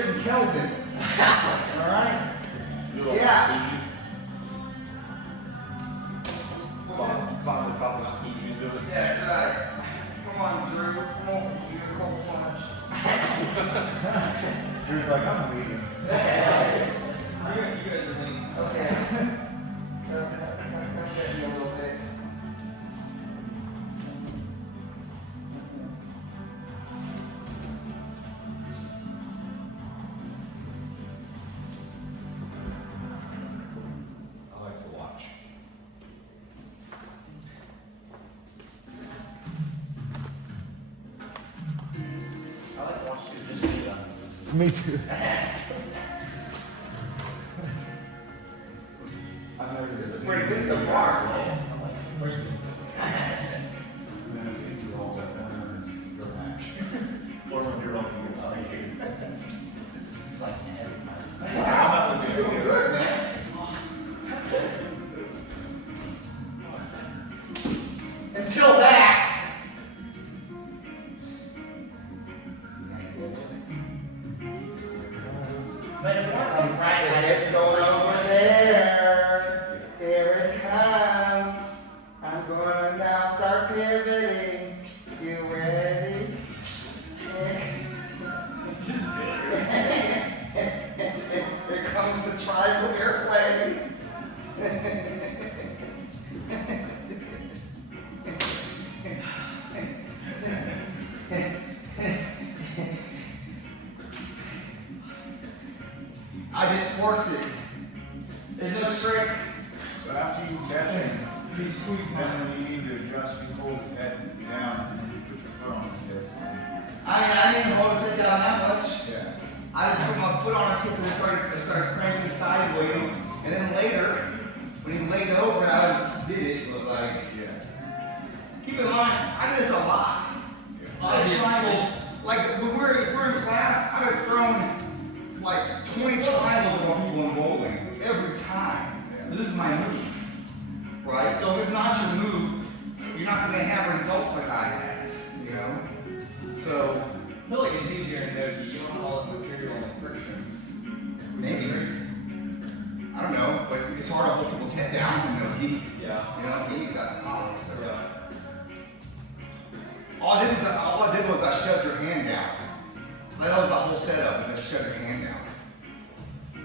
it in Kelvin. Alright? Yeah. Climb the top of that bougie and do it. That's right. Come on, Drew. Come on. Give it a cold punch. Drew's like, I'm leaving. You guys are winning. Okay. Come get me a little bit. I like to watch. I like to watch you just be done. Me too. I've never This is pretty good so far. Where's the? And then I see you all that and go back. Or when you're on the side. It's like every time. Wow. You're doing good, man. Until that. But if we're on Friday, It's going over there. Here it comes. I'm going to now start pivoting. You ready? Here comes the triangle airplane. I just force it. There's no trick. So after you catch him, he squeezes down when you need to adjust, you hold his head down and you put your foot on his head. I didn't hold his head down that much. Yeah. I just put my foot on his hip and started cranking sideways. And then later, when he laid over, I did it, but like, Yeah. keep in mind, I do this a lot. I triangles, like if we're in class, I have thrown like 20 triangles on people in bowling every time. This is my move, right? So if it's not your move, you're not going to have results like I had, you know? So I feel like it's easier in Nogi. You don't have all the material and friction. maybe, I don't know, but it's hard to hold people's head down, you know, Yeah. he got the collar, so. Yeah. All I did was I shoved your hand down. Like, that was the whole setup, was just shove your hand down.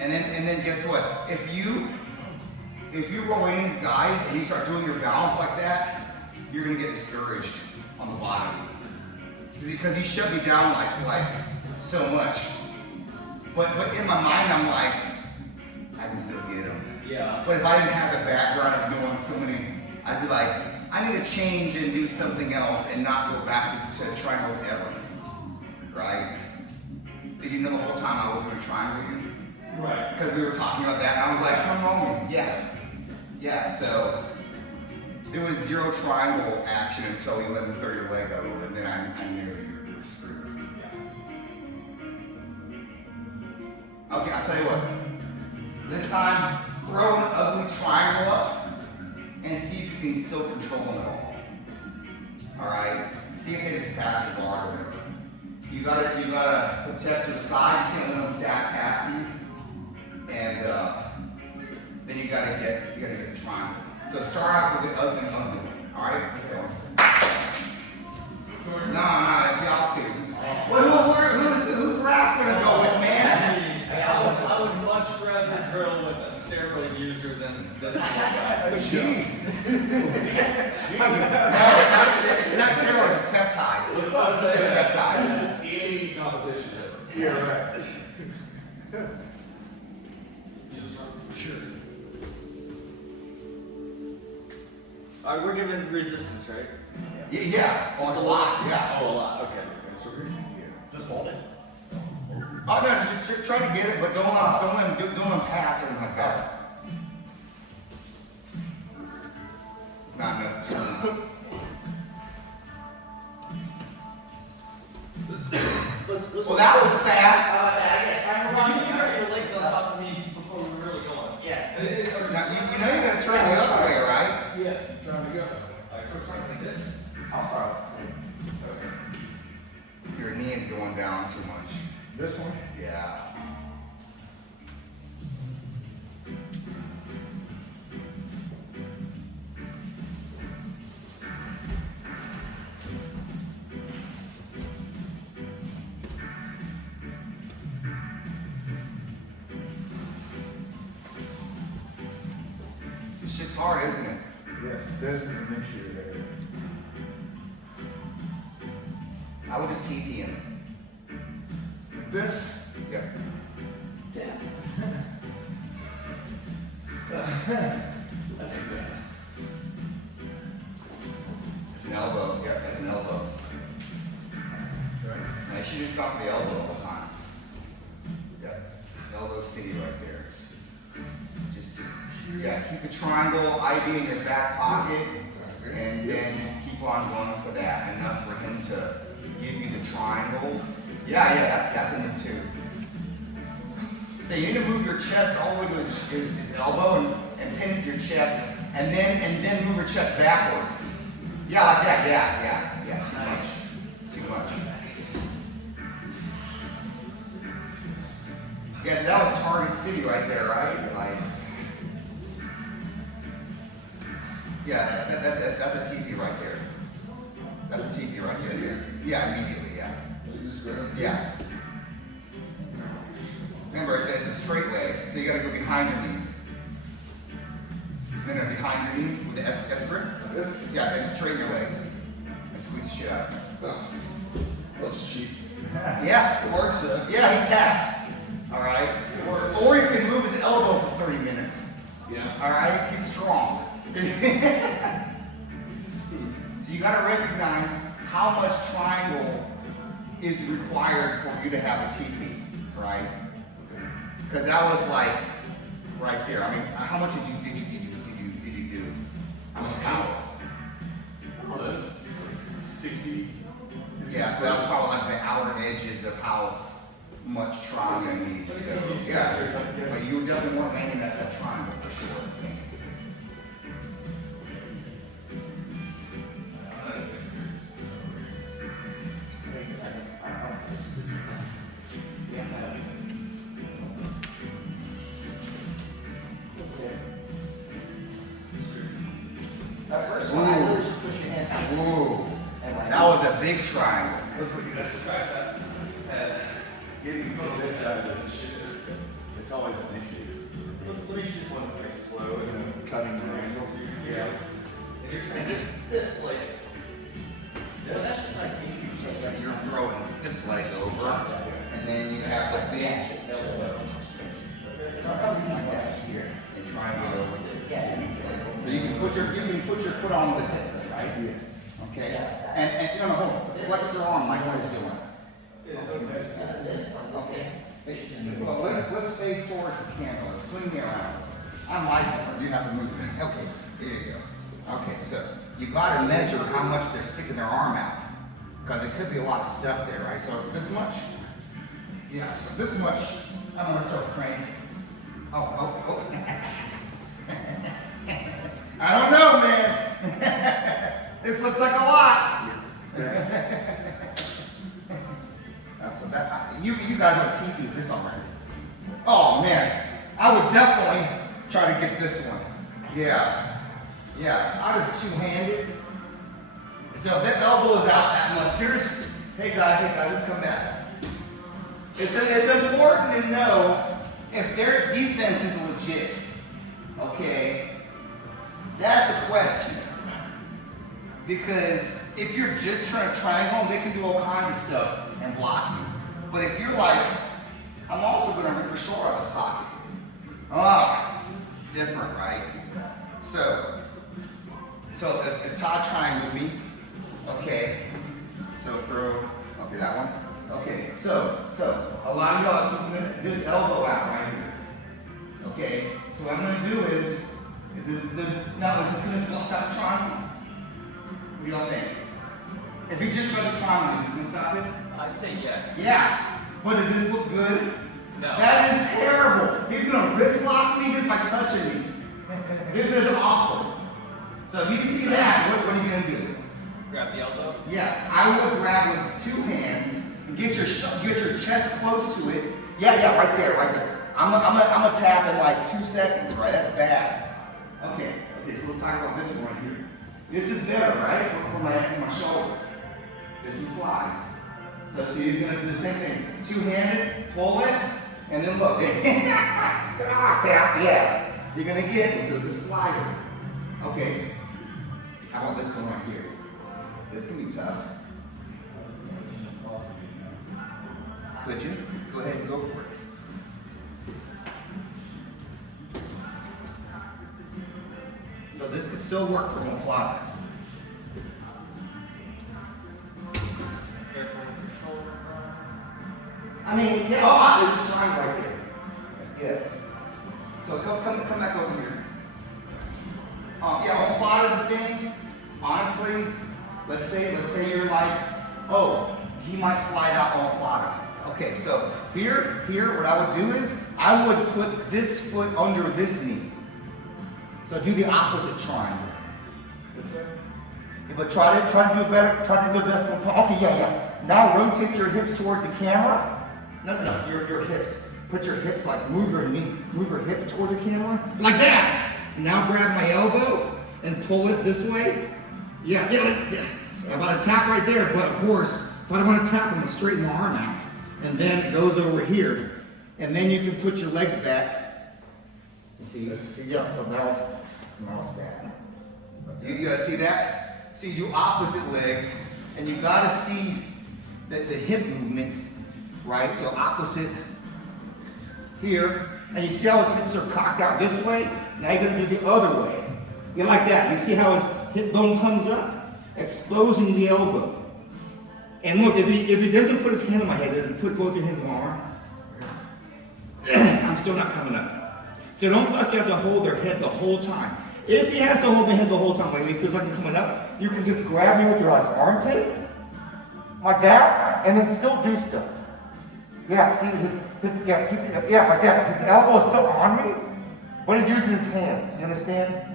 And then guess what? If you roll in these guys and you start doing your balance like that, you're gonna get discouraged on the bottom. Because you shove me down like so much. But in my mind I'm like, I can still get them. Yeah. But if I didn't have the background of knowing so many, I'd be like, I need to change and do something else and not go back to triangles ever. Right? Did you know the whole time I was going to triangle you? Right. Because we were talking about that and I was like, come on, yeah. Yeah, so there was zero triangle action until you let me throw your leg over and then I knew you were screwed. Okay, I'll tell you what. This time, throw an ugly triangle up and see if you can still control them at all. Alright? See if it is past your guard or whatever. You gotta protect to the side, you can't let them stack past you. And then you gotta get the triangle. So start off with the ugly and ugly one. Alright? Let's go. No, it's y'all two. Well, who's Ralph gonna go with, man? Hey, I would much rather drill with a steroid user than this. It's not steroids, it's peptides. It's peptides. Any competition. Yeah, right. Sure. Alright, we're giving resistance, right? Yeah, Just a lot, yeah. Oh, a lot. Okay. Just hold it. Oh no, just try to get it, but don't let him pass or anything like that. It's not enough to. Let's Well, that was fast. You got your legs on top of me before we were really going. Yeah. Now, you know you gotta turn the other way, right? Yes, trying to go. Alright, so something like this. I'll start. Your knee is going down too much. This one? Yeah. It's hard, isn't it? Yes, this is an issue there. I would just TP him. This, Yeah. It's an elbow. Yeah, that's an elbow. Now you should just go for the elbow all the time. Yeah. Elbow city right there. Just yeah, keep the triangle ID in your back pocket and then just keep on going for that. Enough for him to give you the triangle. Yeah, that's in there too. So you need to move your chest all the way to his elbow and pin your chest and then move your chest backwards. Yeah, like that, yeah. Too much. Yeah, so that was Target City right there, right? Like, yeah, that's a TP right there. That's a TP right there. Yeah, immediately, yeah. Yeah. Remember, it's a straight leg, so you gotta go behind your knees. No, behind your knees with the S grip. this, Yeah, and straighten your legs. And squeeze the shit out. That's cheap. Yeah, It works, yeah, he tapped. Alright? Or you can move his elbow for 30 minutes. Yeah. Alright? He's strong. So you gotta recognize how much triangle is required for you to have a TP, right? Because that was like right there. I mean, how much did you do? How much power? 60. Yeah, so that was probably like the outer edges of how much triangle you need. So, yeah, but you definitely want to land in that triangle for sure. That first one, I really just push your hand out. Ooh, And like, that was a big triangle. Getting to this side of this, it's always an issue. Let me shoot one very slow and then Cutting the angles. yeah. If you're trying to do this like well, that's just like if you just So you're throwing this leg over, and then you have the bench like that here, and try and get over there. So you can put your foot on the hip, right? Okay. And no, hold on. Flex your arm like I was doing. Okay. Well, let's face forward to the camera. Swing me around. I'm liking it. You have to move me. Okay. Here you go. Okay. So you got to measure how much they're sticking their arm out, because it could be a lot of stuff there, right? So this much. Yeah. So this much. I'm gonna start cranking. Oh. I don't know, man. This looks like a lot. So that you guys are TV this already. Oh man, I would definitely try to get this one. Yeah. I was two-handed. So if that elbow is out that much, hey guys, let's come back. It's important to know if their defense is legit. Okay, that's a question. Because if you're just trying to triangle, they can do all kinds of stuff and block you. But if you're like, I'm also going to rip your shoulder out of the socket. Different, right? So if Todd triangles me, okay, so throw, okay, that one. Okay, so a lot of y'all keep this elbow out right here. Okay, so what I'm going to do is this going to stop the triangle? What do y'all think? If you just try to triangle, is this going to stop it? I'd say yes. Yeah, but does this look good? No. That is terrible. He's gonna wrist lock me just by touching me. This is awful. So if you see that, what are you gonna do? Grab the elbow. Yeah, I would grab with two hands and get your chest close to it. Yeah, right there. I'm gonna tap in like 2 seconds, right? That's bad. Okay, so let's talk about this one here. This is better, right? For my shoulder. This one slides. So you're gonna do the same thing. Two-handed, pull it, and then look. Tap, yeah. You're gonna get it. So it's a slider. Okay. How about this one right here? This can be tough. Could you? Go ahead and go for it. So this could still work for omoplata. Careful with your shoulder. I mean, yeah, oh, there's a triangle right there. Yes. So come back over here. Yeah, omoplata is a thing. Honestly, let's say you're like, oh, he might slide out omoplata. Okay, so here, what I would do is I would put this foot under this knee. So do the opposite triangle. Yeah, but try to do better. Try to do best. Okay, yeah. Now rotate your hips towards the camera. No, your hips. Put your hips like move your hip toward the camera like that. Now grab my elbow and pull it this way. Yeah. I'm about to tap right there, but of course, if I don't want to tap, I'm gonna straighten my arm out, and then it goes over here, and then you can put your legs back. You see, yeah. So now it's back. You guys see that? See, you opposite legs, and you gotta see the hip movement, right? So opposite here, and you see how his hips are cocked out this way? Now you're gonna do the other way. You like that? You see how his hip bone comes up, exposing the elbow. And look, if he doesn't put his hand on my head, doesn't put both your hands on my arm, I'm still not coming up. So don't feel like you have to hold their head the whole time. If he has to hold my head the whole time, like it feels like I'm coming up, you can just grab me with your armpit, like that, and then still do stuff. Yeah, see, like that. His elbow is still on me, but he's using his hands. You understand?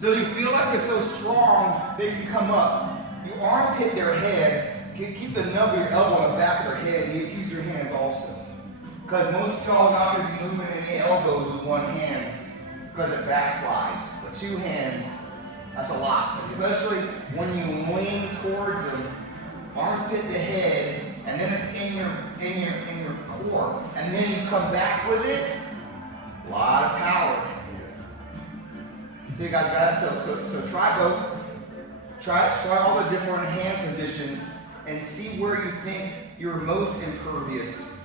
So you feel like you're so strong, they can come up. You armpit their head, keep the nub of your elbow on the back of their head, and you use your hands also. Because most of y'all not going to be moving any elbows with one hand because it backslides. But two hands, that's a lot. Especially when you lean towards them, armpit the head, and then it's in your core, and then you come back with it. A lot of power. So you guys got it. So try both. Try all the different hand positions and see where you think you're most impervious.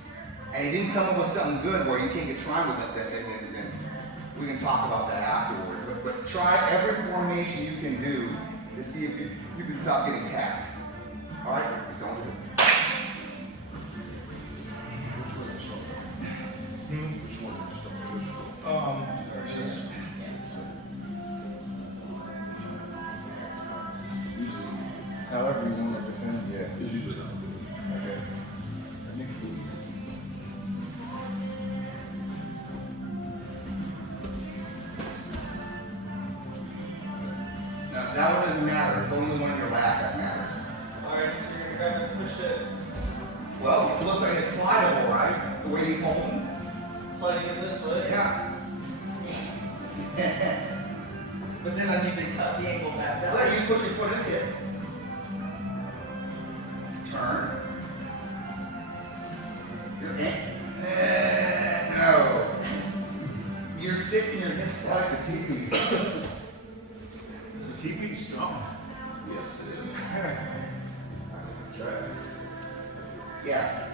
And he didn't come up with something good where you can't get triangle, then we can talk about that afterwards. But try every formation you can do to see if you can stop getting tapped. All right, let's go. However you want to defend, yeah. It's usually not good. Okay. Now, that one doesn't matter. It's only the one in your lap that matters. Alright, so you're gonna push it, Well, it looks like it's slidable, right? The way he's holding. sliding it this way. Yeah. But then I need to cut the ankle back down. Let you put your foot in his hip. Turn. Your no. You're sick in your hips like a teepee. The TP's strong. Yes, it is. Try it. Yeah.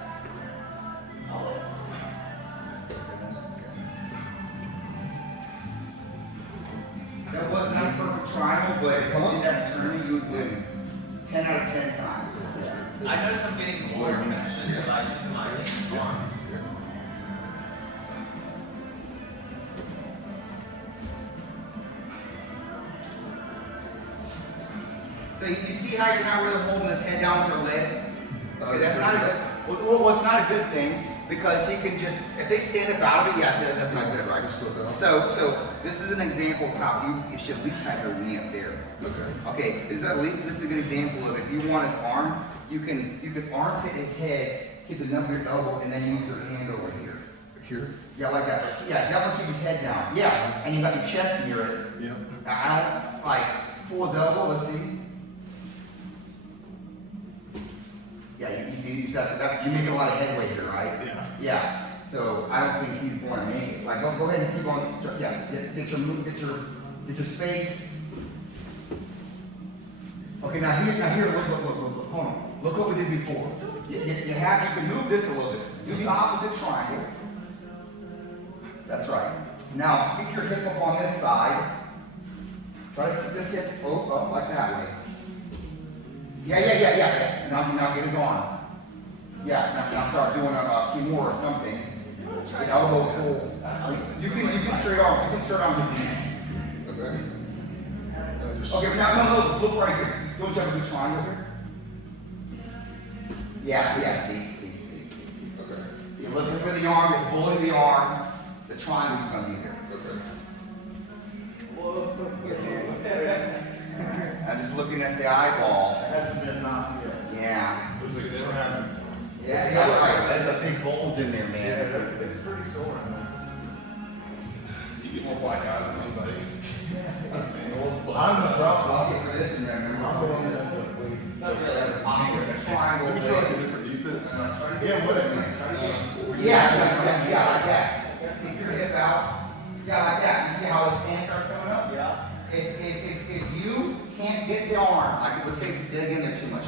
That was not a perfect triangle, but if you did that tournament, you would win 10 out of 10 times. I notice I'm getting more finishes if I use my arms. So you see how you're not really holding his head down with your leg? Okay, that's not a good, well, it's not a good thing because he can just, if they stand up out of it, yes, that's not good, right? So this is an example of how you should at least have your knee up there. Okay. Okay, this is a good example of if you want his arm, you can armpit his head, keep the number of your elbow, and then use your hands over here. Here? Yeah, like that. Yeah, definitely keep his head down. Yeah, and you got your chest near it. Yeah. I don't, like, pull his elbow, let's see. Yeah, you see, that's you're making a lot of headway here, right? Yeah. Yeah. So I don't think he's going to make it. Like, go ahead and keep on. Yeah, get your space. Okay, now here, look, hold on. Look what we did before. You can move this a little bit. Do the opposite triangle. That's right. Now, stick your hip up on this side. Try to stick this hip up like that way. Yeah. Now get his arm. Yeah, now start doing a Kimura or something. The elbow pull. You can straight arm. You can straight arm his knee. Okay. Okay, now look right here. Don't you have a good triangle here? Yeah, see. Okay. You're looking for the arm, you're pulling the arm, the triangle's gonna be here. Okay. I'm just looking at the eyeball. It hasn't been knocked yet. Yeah. Looks like it never happened. Yeah, right. There's a big bulge in there, Yeah, man. it's pretty sore. You get more black eyes than anybody. I'm the problem. Okay, for this and remember, I'm the one we're that's doing gonna bleed. this opposite triangle. Let me show you this for defense. Yeah, what? Yeah, like that. Stick your hip out. Yeah, like that. You see how his hand starts coming up? Yeah. If you can't get the arm, like let's say it's digging in there too much,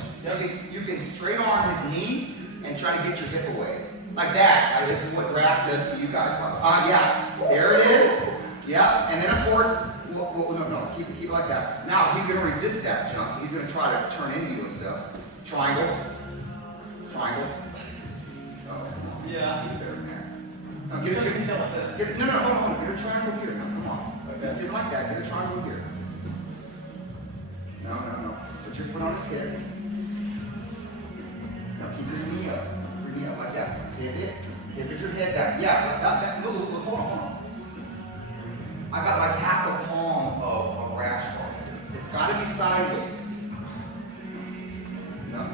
you can straight arm his knee and try to get your hip away. Like that. This is what Raph does to you guys. Yeah, there it is. Yeah, and then of course, no, keep it like that. Now he's gonna resist that jump. He's gonna try to turn into you and stuff. Triangle. Oh, Yeah. there, man. Now You get can it. deal with this. No, hold on. Get a triangle here. No, come on. Just sit like that. Get a triangle here. No. Put your foot on his hip. Now keep your knee up. Your knee up like that. Pivot your head down. Yeah, that. Look, hold on. I got like half a palm of rash guard. It's got to be sideways. No,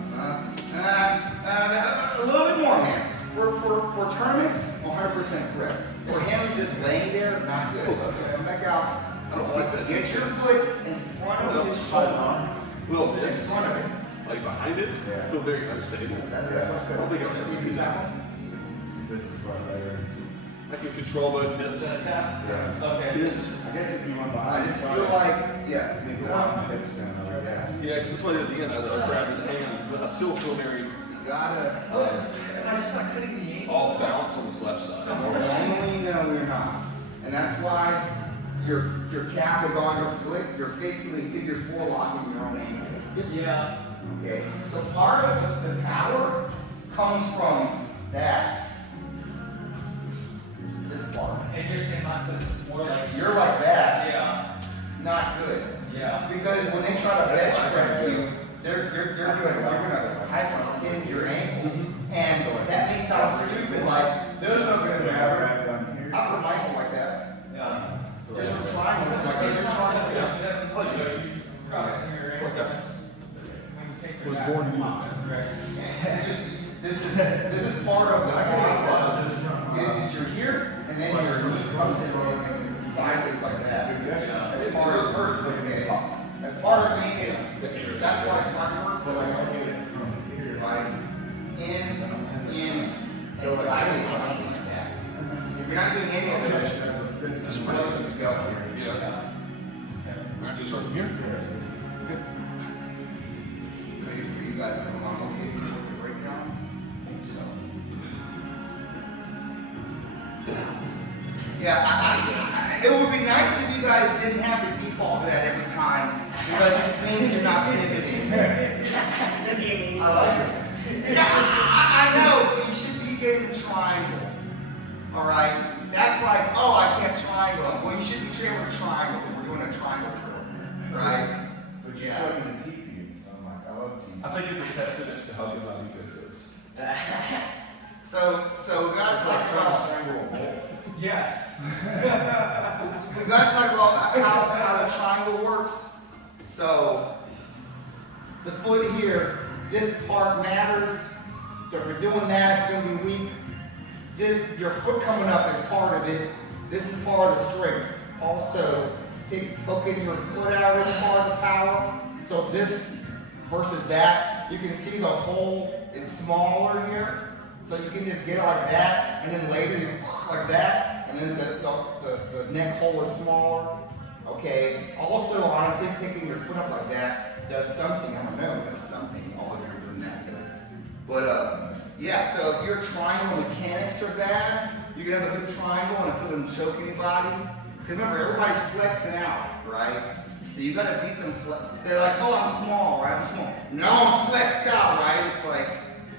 a little bit more, man. For tournaments, 100% correct. For him just laying there, not good. So come back out. I don't like that. Get your foot in front of his shoulder. Well, In this, front of it. like behind it, I feel very unstable. That's much better. I don't think See if I'm he's out. This is right there. I can control both hips. Does that tap? Yeah. Okay. This, I guess if you went behind. I just feel like, yeah. You go on the hips down, I guess. yeah, because this one at the end, I grab his hand, but I still feel very You gotta. Am I just not cutting the angle? off balance on this left side. Normally, no, you're not. And that's why your cap is on your foot. You're basically figure four locking your own ankle. Yeah. Okay? So part of the power comes from that. This part. And you're saying my foot's more like. You're like that. Yeah. Not good. Yeah. Because when they try to bench press you, you're gonna hyperextend your ankle. And that may sound stupid, like, there's no good matter. Right down here. I've heard Michael like that. Yeah. Just from trying. It's like you're trying to. Crossing your Like that. ankles. When you take your Was back. born to do that. Right. It's just, this is part of the process. Is you're here, and then your knee comes in sideways like that. Yeah. That's part of okay. That's part of making. That's why it works so I well. get it from here. Right? In, and sideways like that. If you're not doing any of it, just let this go. Yeah. All right, do you start from here? Okay. You guys come along okay with the breakdowns? So. Yeah, it would be nice if you guys didn't have to default to that every time, because it means you're not pivoting. I like it. Yeah, I know, but you should be getting the triangle. Alright? That's like, oh, I can't triangle. Well, you should be training with a triangle. We're doing a triangle drill. Right? But you're showing the TP, so I'm like, I love TP. I think if we tested it to how good my defense is. So we gotta It's talk like trying to about, strangle a bull. Yes. we gotta talk about how the triangle works. So, the foot here, this part matters. So if you're doing that, it's gonna be weak. Your foot coming up is part of it. This is part of the strength. Also, poking your foot out is part of the power. So this versus that, you can see the hole is smaller here. So you can just get it like that, and then later you like that, and then the neck hole is smaller. Okay. Also, honestly, picking your foot up like that does something. I don't know, it does something. All of you are doing that, but yeah. So if your triangle mechanics are bad, you can have a good triangle and it doesn't choke anybody. Because remember, everybody's flexing out, right? So you gotta beat them. They're like, oh, I'm small, right? I'm small. Now I'm flexed out, right? It's like,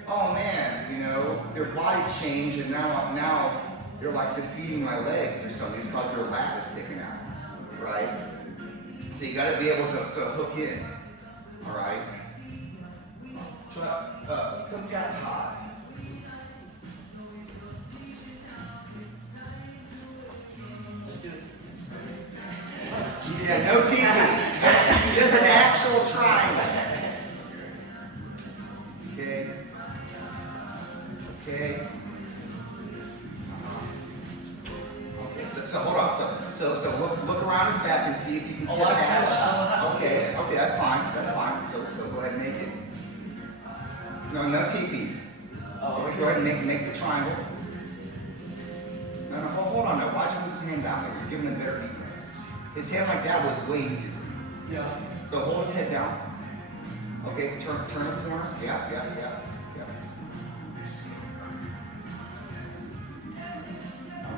oh man, you know, their body changed and now they're like defeating my legs or something. It's called their lat is sticking out, right? So you gotta be able to hook in, all right? Come down high. Let's do it. Yeah, no TV. Just an actual triangle. Okay. Okay. Okay. So hold on. So look around his back and see if you can see Oh, the I don't have patch. to see Okay. it. Okay, that's fine. That's fine. So go ahead and make it. No TVs. Oh, Go ahead and make the triangle. No, hold on now. Why'd you move his hand down there? You're giving him better defense. His hand like that was way easier. Yeah. So hold his head down. Okay, turn the corner. Yeah.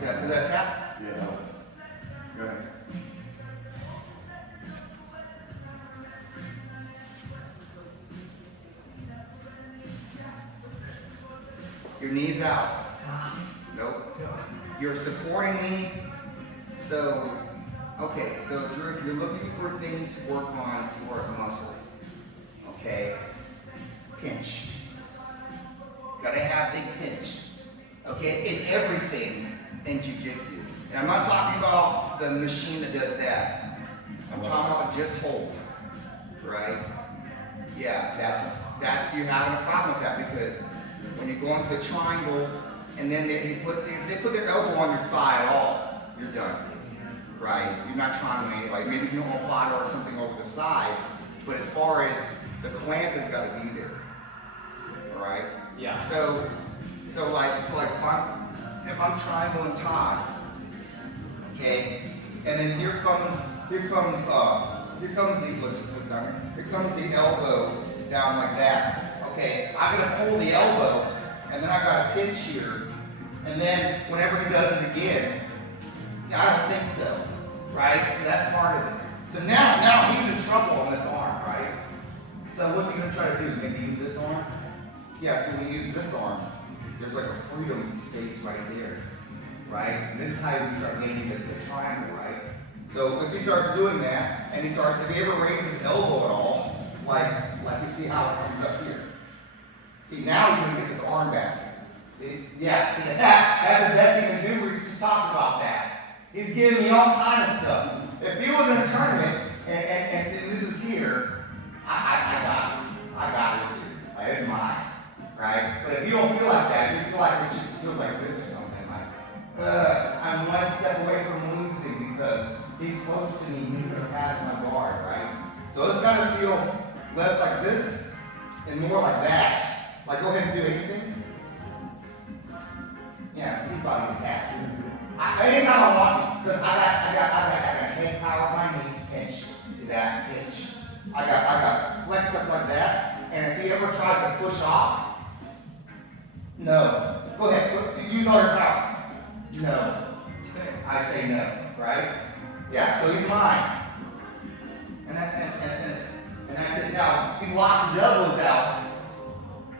Yeah, did that tap? Yeah, that was. Go ahead. Your knees out. Nope. You're supporting me. So, okay, so Drew, if you're looking for things to work on as far as muscles, okay, pinch. Gotta have big pinch. Okay, in everything in jiu-jitsu. And I'm not talking about the machine that does that. I'm talking about just hold, right? Yeah, that you're having a problem with that because when you go into the triangle and then if they put their elbow on your thigh at all, you're done, right? You're not trying to anyway. Maybe you can apply or something over the side, but as far as the clamp has got to be there, all right? Yeah. So like if I'm triangle and tie, okay, and then here comes the let's just put it down here. Here comes the elbow down like that. Okay, I'm gonna pull the elbow, and then I got a pinch here, and then whenever he does it again, I don't think so, right? So that's part of it. So now he's in trouble on this arm, right? So what's he gonna try to do? Maybe use this arm? Yeah. So when you use this arm, there's like a freedom space right there, right? And this is how we start getting the triangle, right? So if he starts doing that, and if he ever raises his elbow at all, like you see how it comes up here. See, now you're gonna get this arm back. Yeah, see that's the best he can do. We just talked about that. He's giving me all kind of stuff. If he was in a tournament and this is here, I got his dude. Like, it's mine, right? But if you don't feel like that, if you feel like this just feels like this or something, like, I'm one step away from losing because he's close to me and he's gonna pass my guard, right? So it's gonna feel less like this and more like that. Like, go ahead and do anything. Yeah, see, he's about to attack. Anytime I want to, because I got hand power on my knee, pinch. See that? Pinch. I got flex up like that. And if he ever tries to push off, no. Go ahead, use all your power. No. I say no, right? Yeah, so he's mine. And that's it. Now, if he locks his elbows out,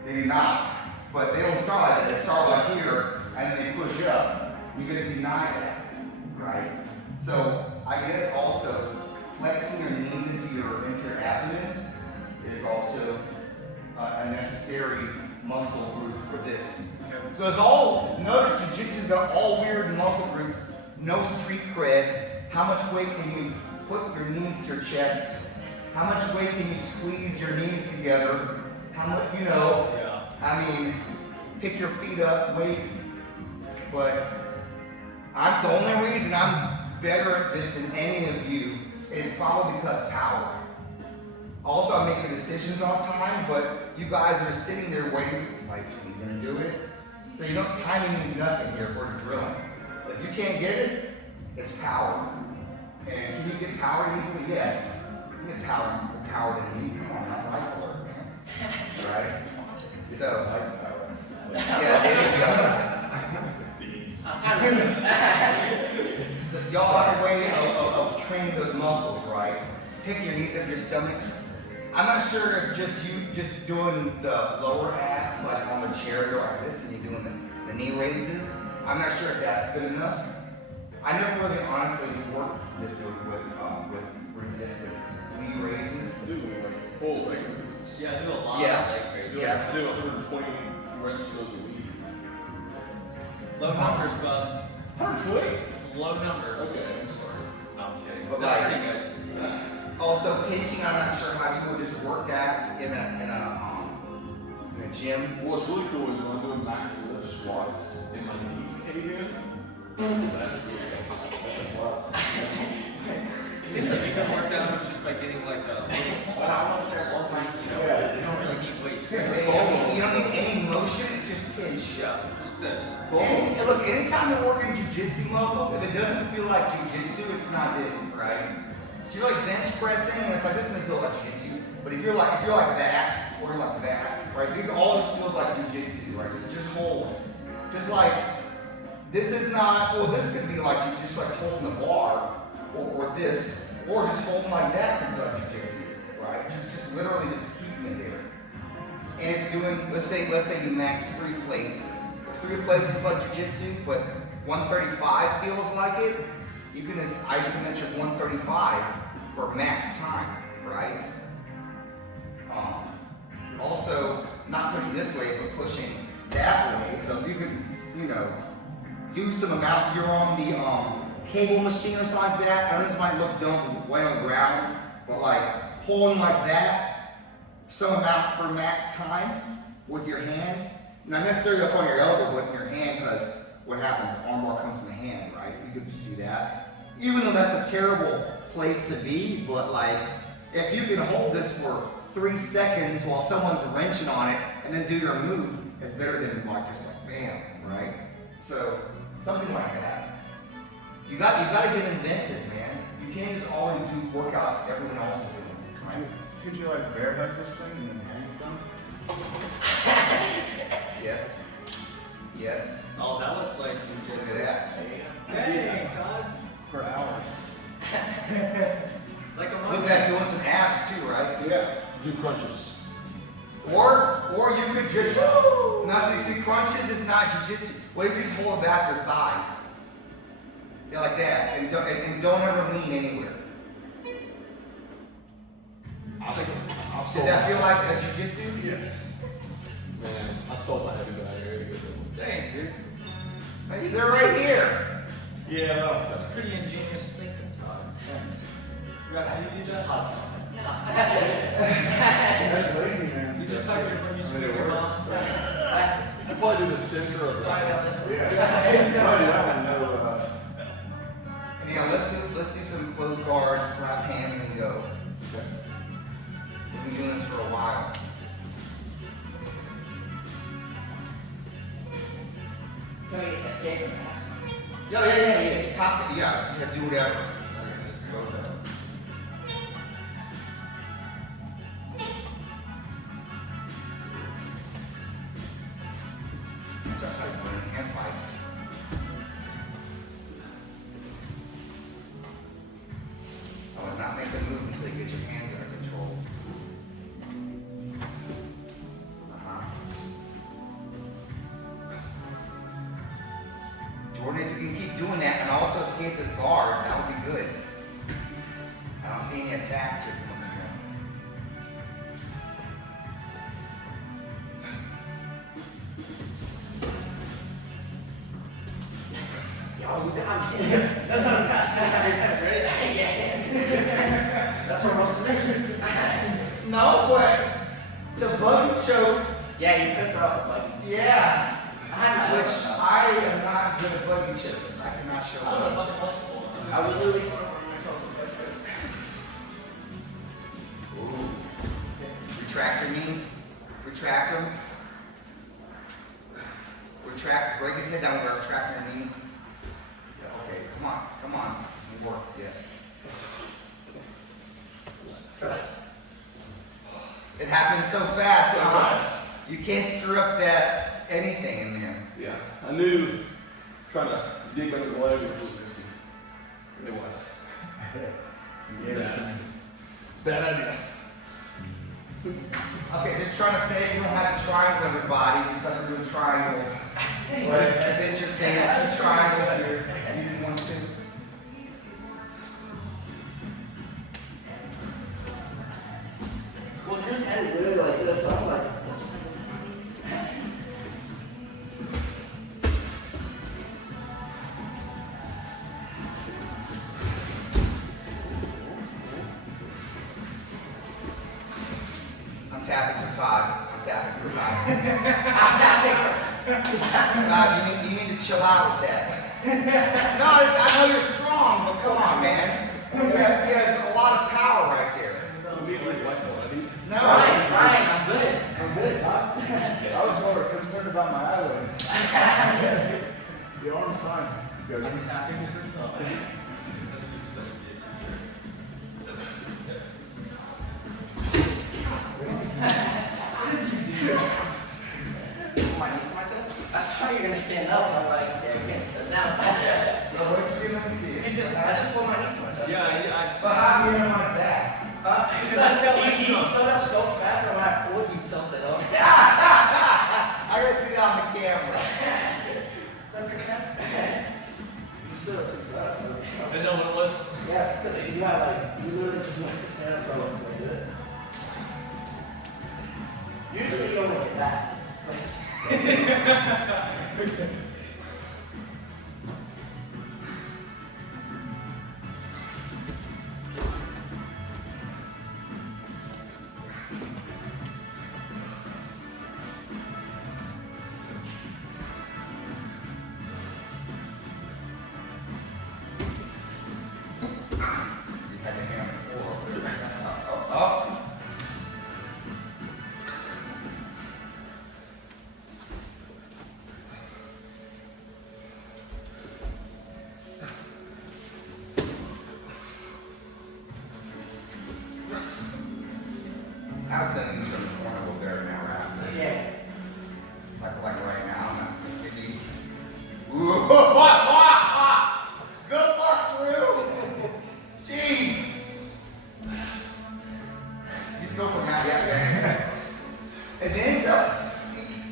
maybe not. But they don't start like that. They start like here, and then they push up. You're gonna deny that, right? So I guess also flexing your knees into your abdomen is also a necessary muscle group for this. So it's all, notice jiu-jitsu's got all weird muscle groups, no street cred. How much weight can you put your knees to your chest? How much weight can you squeeze your knees together? How much, Yeah. I mean, pick your feet up, wait. But the only reason I'm better at this than any of you is probably because power. Also, I'm making decisions all the time, but you guys are sitting there waiting for, like, are you gonna do it? So timing means nothing here for the drilling. If you can't get it, it's power. And can you get powered easily? Yes. You get powered than me. Come on now, life alert, man. Right? So, yeah, there you go. So y'all have a way of training those muscles, right? Pick your knees up your stomach. I'm not sure if just doing the lower abs, like on the chair, go like this, and you're doing the knee raises. I'm not sure if that's good enough. I never really honestly worked this with resistance. Knee raises. Do like full leg raises. Yeah, I do a lot Yeah. of leg raises. Yeah. I do 120 reps those a week. Low numbers, bud. 120? Low numbers. Okay, I'm sorry. No, I'm kidding. But That's like- pretty good. Also, pitching, I'm not sure how you would just work that in a gym. What's really cool is when I'm doing max lift squats and my knees cave in. That's a plus. Seems like you can work that much just by getting like a But I almost there both nights, you know. you don't really need weights. You don't need any motion, it's just pinch. Yeah, just this. And look, anytime you're working jujitsu muscles, if it doesn't feel like jujitsu, it's not it, right? So you're like bench pressing, and it's like, this doesn't feel like jujitsu. But if you're like that, or you're like that, right? These all just feels like jujitsu, right? Just hold. Just like, this is not, well, this could be like you just like holding the bar, or this, or just holding like that could be like jujitsu, right? Just literally just keeping it there. And if you're doing, let's say you max 3 plates. If 3 plates is like jujitsu, but 135 feels like it, you can just isolate your 135 for max time, right? Also, not pushing this way, but pushing that way. So if you could, do some amount, you're on the cable machine or something like that. I know this might look dumb, way on the ground, but like holding like that, some amount for max time with your hand. Not necessarily up on your elbow, but in your hand, because what happens, armbar comes in the hand, right? You could just do that. Even though that's a terrible place to be, but like, if you can hold this for 3 seconds while someone's wrenching on it and then do your move, it's better than like just like bam, right? So, something like that. You gotta get inventive, man. You can't just always do workouts everyone else is doing. Could you like bear hug this thing and then hang from? Yes. Yes. Oh, that looks like Look jujitsu. at that. Hey, Todd. For hours. Like a Look monkey. at that doing some abs too, right? Yeah. Do crunches. Or you could just, now so you see crunches is not jujitsu. What if you just hold back your thighs? Yeah, like that, and don't ever lean anywhere. I'll Does that feel like a jujitsu? Yes. Man, I sold my heavy bag area. Dang, dude. Hey, they're right here. Yeah. Pretty ingenious thinking, Todd. How do you do that? Hot sauce. That's lazy, man. You just like it when you I mean, squeeze it your works, mouth. but- I probably do the center of Find that. out this one. Yeah. Probably that one, no, And yeah, let's do some closed guard, slap hand, and go. We've been doing this for a while. Can we get a safer mask? Yeah. Top, yeah, do whatever. Just go with it. That's how you win a hand fight. I would not make a move until you get your hands under control. Jordan, if you can keep doing that and also escape this guard, that would be good. I don't see any attacks here coming from here. Yo, you down here. That's what I'm Ready? Yeah. That's what most submission. No, but the buggy choke, Yeah, you could throw up a buggy. yeah. I had my Which own. I am not good at buggy chokes. I cannot show I don't know buggy if chokes. I would literally throw up myself in the first grade. Ooh. Retract your knees. Retract them. Retract. Break his head down. Retract your knees. Yeah, okay. Come on. Work. Yes. just so fast, So huh? fast. You can't screw up that anything in there. Yeah, I knew trying to dig under the leg was risky. It was. You gave it to me. It's a bad idea. Okay, just trying to say you don't have to triangle everybody because we're doing triangles. But it's interesting that two triangles here. You didn't want to. Well, Drew's head is literally like this, so I'm like this. I'm tapping for Todd. I'm tapping for Todd. I'm tapping. Todd, you need to chill out with that. No, I know you're strong, but come on, man. You has a lot of power right there. It was easily isolated. No. Ryan, I'm good. I'm good, Doc. I was more concerned about my eyelid. The arm's fine. Good. I'm tapping for Todd. That's what be a teacher. My knees to my chest? I thought you were gonna stand up, so I'm like, yeah, you can't sit down. No, what did you do? Let me see it. I just put my knees to my chest. Yeah, But how do you know my back? Because I felt like he stood up so fast, and when I pulled, he tilted up. I gotta see it on the camera. You stood up too fast. I know what it was. Yeah, because you had like, you literally just went to stand up, so I went like this. Usually you only get that. You had the hand on the floor over there. Oh. I was thinking he's in the corner a little better now, right? Yeah. Like right now, I'm not maybe. Ooh, good luck, Drew. Jeez. Just go from that. Yeah. Is there any stuff?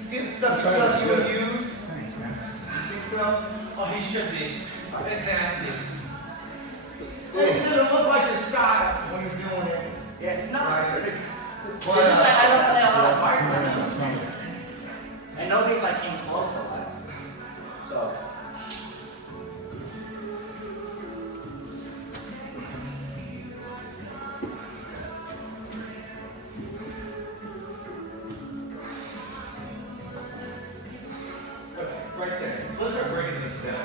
Get stuff you feel like you would use? Thanks, man. You think so? Oh, he should be. It's nasty. It doesn't look like your style when you're doing it. Yeah, no. Right. It's just like I don't play a lot of Mario. And nobody's like came close to that. So. Okay, right there. Let's start breaking this down.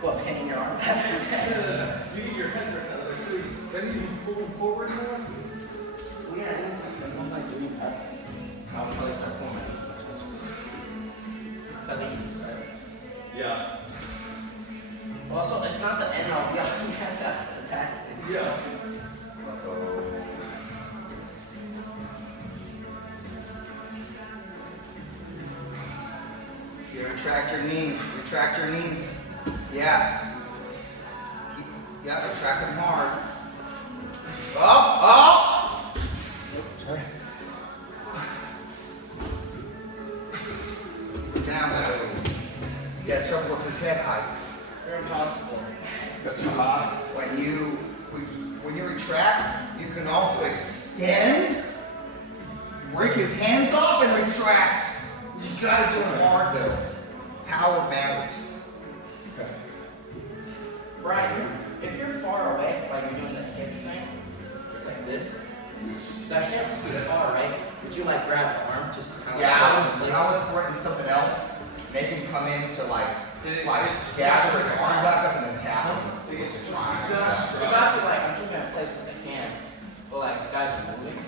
What, pinning your arm? No. You get your head right now. So then you pull forward more. We are doing something. I'm like doing that. I'll probably start pulling my knees to my chest. I think you right? Yeah. Also, it's not the end all. You have to attack. Yeah. Here, retract your knees. Retract your knees. Yeah. Yeah, retract them hard. Oh! Sorry. Down a little. You got trouble with his head height. They're impossible. Got too high. When you retract, you can also extend, break his hands off, and retract. You gotta do it hard though. Power matters. Okay. Brian, if you're far away, like you're doing the hip thing, it's like this. The hip's too far, right? Would you like grab the arm just to kind of Yeah, I would threaten something else. Make him come in to like gather his arm back up and then tap him. It gets Trying. Because that's like, I'm keeping it in place with the hand, but like, guys are moving.